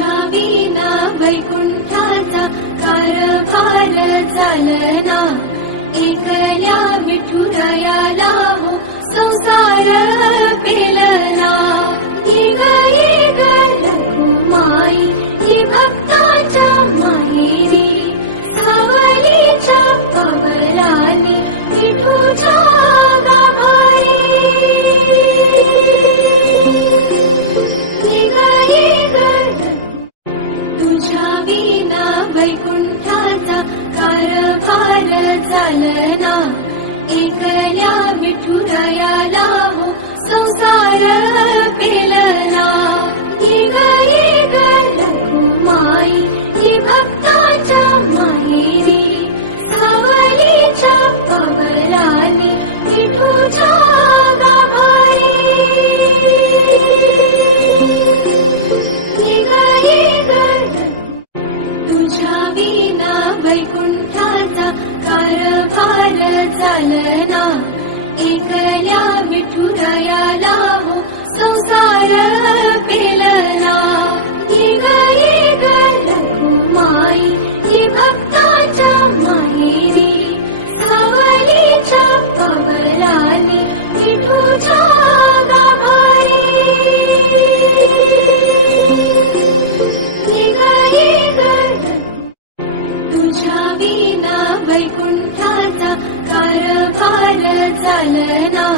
तुझ्या विना वैकुंठाचा कारभार चालना, एकल्या विठुरायाला हो संसार पेलना. इग इग रखुमाई ही भक्ताच्या माहेरी, सावलीच्या पवनाने विठूच्या गाभारी. इग इग तुझ्या विना वैकुंठाचा कारभार चालना, एकल्या विठुरायाला हो संसार पेलना. इग इग रखुमाई ही भक्ताच्या माहेरी, सावलीच्या पवनाने विठूच्या गाभारी. इग इग तुझ्या विना वैकुंठाचा कारभार चालना, एकल्या विठुरायाला हो संसार पेलना. इग इग रखुमाई ही भक्ताच्या माहेरी, सावलीच्या पवनाने विठूच्या गाभारी. इग इग तुझ्या विना वैकुंठाचा कारभार चालना,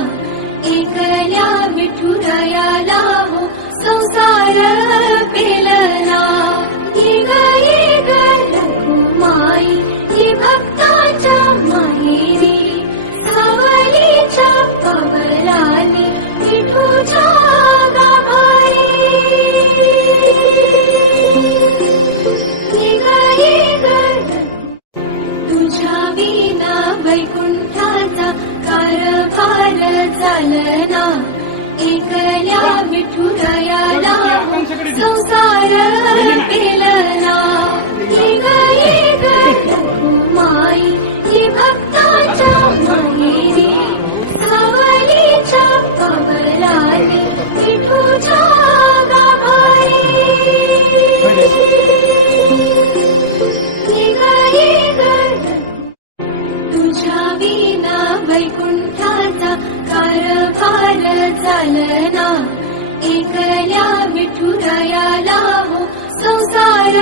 एकल्या विठुरायाला हो संसार पेलना. इग इग रखुमाई ही भक्ताच्या माहेरी, सावलीच्या पवनाने विठूच्या गाभारी. इग इग तुझ्या विना वैकुंठाचा कारभार चालना, एकल्या विठुरायाला हो संसार पेलना. इग इग रखुमाई ही भक्ताच्या माहेरी, सावलीच्या पवनाने विठूच्या गाभारी. इग इग तुझ्या विना वैकुंठाचा कारभार चालना, एकल्या विठुरायाला हो संसार